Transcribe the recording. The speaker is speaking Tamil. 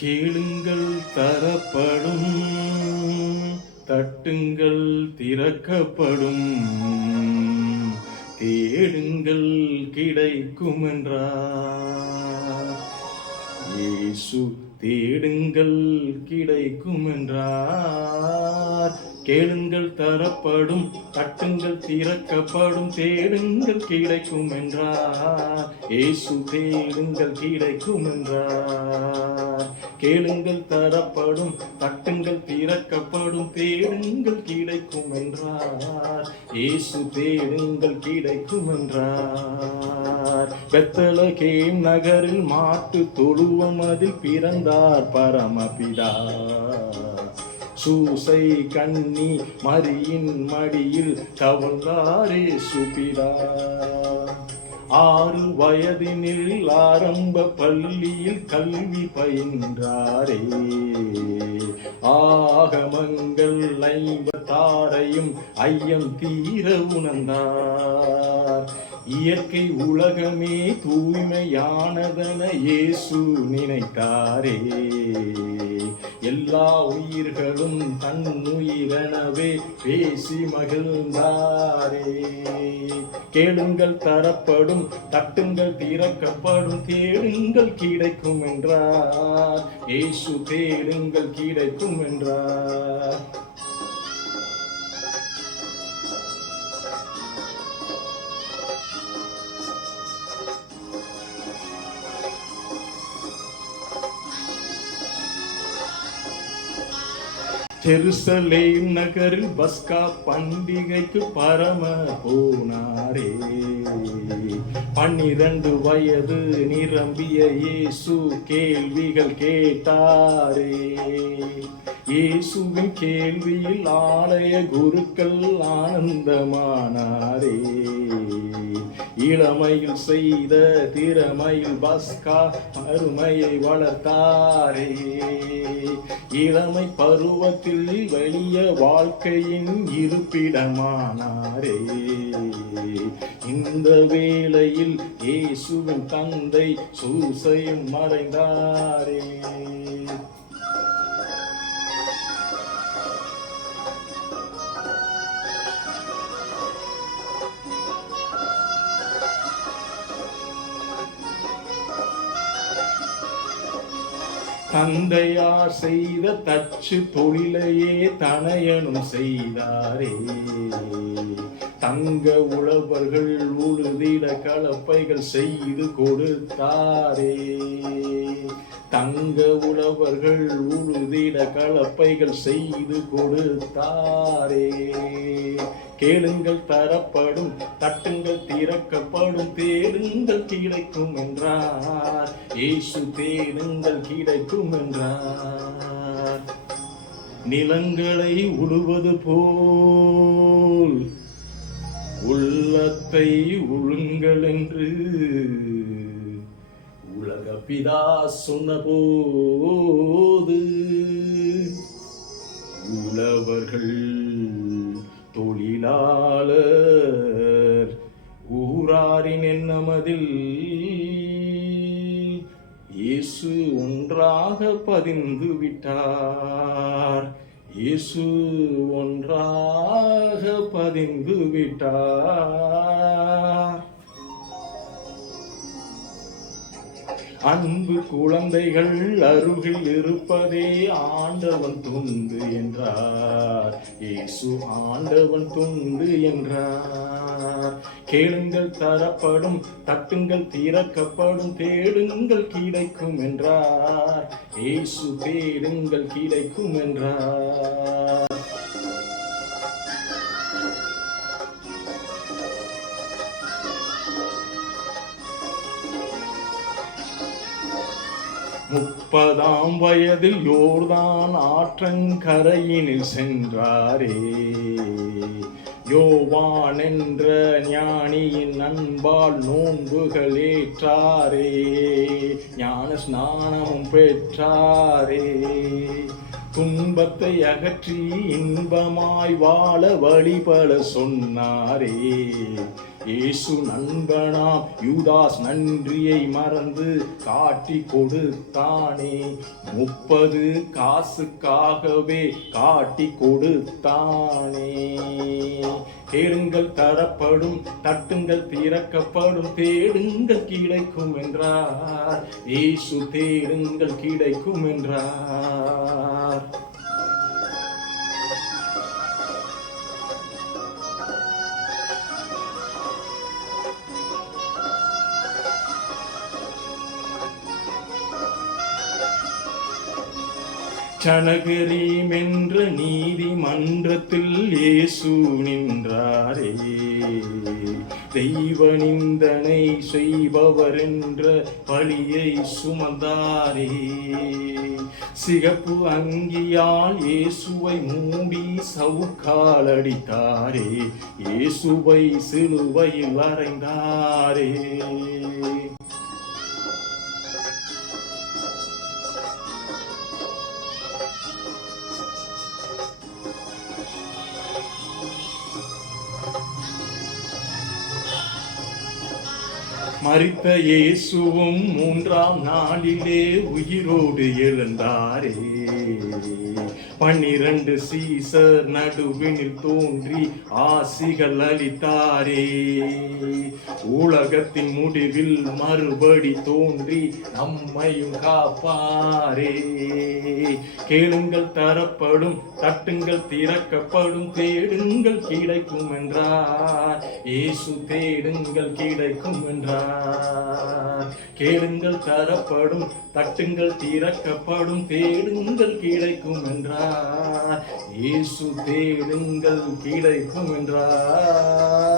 கேளுங்கள் தரப்படும், தட்டுங்கள் திறக்கப்படும், தேடுங்கள் கிடைக்கும் என்றார். இயேசு தேடுங்கள் கிடைக்கும் என்றார். கேளுங்கள் தரப்படும், தட்டுங்கள் திறக்கப்படும், தேடுங்கள் கிடைக்கும் என்றார். இயேசு தேடுங்கள் கிடைக்கும் என்றார். கேளுங்கள் தரப்படும், தட்டுங்கள் திறக்கப்படும், தேடுங்கள் கிடைக்கும் என்றார். இயேசு தேடுங்கள் கிடைக்கும் என்றார். பெத்லகேம் நகரில் மாட்டு தொழுவம் அதில் பிறந்தார் பரமபிதா. சூசை கண்ணி மரியின் மடியில் தவழ்ந்தாரே சுபிதா. 6 வயதினில் ஆரம்ப பள்ளியில் கல்வி பயின்றாரே. ஆகமங்கள் 56ஐயும் ஐயம் தீர உணர்ந்தார். இயற்கை உலகமே தூய்மையானதென இயேசு நினைத்தாரே. எல்லா உயிர்களும் தன்னுயிரெனவே பேசி மகிழ்ந்தாரே. கேளுங்கள் தரப்படும், தட்டுங்கள் திறக்கப்படும், தேடுங்கள் கிடைக்கும் என்றார். இயேசு தேடுங்கள் கிடைக்கும் என்றார். ஜெருசலேம் நகரில் பஸ்கா பண்டிகைக்கு பரம போனாரே. 12 வயது நிரம்பிய இயேசு கேள்விகள் கேட்டாரே. இயேசுவின் கேள்வியில் ஆலய குருக்கள் ஆனந்தமானாரே. இளமையில் செய்த திறமையில் பஸ்கா அருமையை வளர்த்தாரே. இளமை பருவத்தில் வெளிய வாழ்க்கையின் இருப்பிடமானாரே. இந்த வேளையில் இயேசுவின் தந்தை சூசையும் மறைந்தாரே. தந்தையார் செய்த தச்சு தொழிலையே தனையனும் செய்தாரே. தங்க உழவர்கள் உழுதிட கலப்பைகள் செய்து கொடுத்தாரே. தங்க உழவர்கள் உழுதிட கலப்பைகள் செய்து கொடுத்தாரே. கேளுங்கள் தரப்படும், தட்டுங்கள் திறக்கப்படும், தேடுங்கள் கிடைக்கும் என்றார். இயேசு தேடுங்கள் கிடைக்கும் என்றார். நிலங்களை உழுவது போல் உள்ளத்தை உழுங்கள் என்று உலக பிதா சொன்னபோது உழவர்கள் தொழிலாளர் ஊராரின் எண்ணமதில் இயேசு ஒன்றாக பதிந்து விட்டார். இயேசு ஒன்றாக பதிந்து விட்டார். அன்பு குழந்தைகள் அருகில் இருப்பதே ஆண்டவன் துண்டு என்றார். இயேசு ஆண்டவன் துண்டு என்றார். கேளுங்கள் தரப்படும், தட்டுங்கள் திறக்கப்படும், தேடுங்கள் கிடைக்கும் என்றார். இயேசு தேடுங்கள் கிடைக்கும் என்றார். முப்பதாம் வயதில் யோர்தான் ஆற்றங்கரையினில் சென்றாரே. யோவான் என்ற ஞானியின் அன்பால் நோன்புகள் ஏற்றாரே. ஞான ஸ்நானமும் பெற்றாரே. துன்பத்தை அகற்றி இன்பமாய் வாழ வழிபட சொன்னாரே. இயேசு நண்பனாம் யூதாஸ் நன்றியை மறந்து காட்டி கொடுத்தானே. 30 காசுக்காகவே காட்டி கொடுத்தானே. கேளுங்கள் தரப்படும், தட்டுங்கள் திறக்கப்படும், தேடுங்கள் கிடைக்கும் என்றார். இயேசு தேடுங்கள் கிடைக்கும் என்றார். சனகரீம் என்ற நீதிமன்றத்தில் இயேசு நின்றாரே. தெய்வ நிந்தனை செய்பவர் என்ற பழியை சுமந்தாரே. சிகப்பு அங்கியால் இயேசுவை மூடி சவுக்கால் அடித்தாரே. இயேசுவை சிலுவையில் அறைந்தாரே. மரித்த இயேசுவும் 3ஆம் நாளிலே உயிரோடு எழுந்தாரே. 12 சீசர் நடுவினில் தோன்றி ஆசிகள் அளித்தாரே. உலகத்தின் முடிவில் மறுபடி தோன்றி நம்மையும் காப்பாரே. கேளுங்கள் தரப்படும், தட்டுங்கள் திறக்கப்படும், தேடுங்கள் கிடைக்கும் என்றார். இயேசு தேடுங்கள் கிடைக்கும் என்றார். கேளுங்கள் தரப்படும், தட்டுங்கள் திறக்கப்படும், தேடுங்கள் கிடைக்கும் என்றார். இயேசு தேடுங்கள் கிடைக்கும் என்றார்.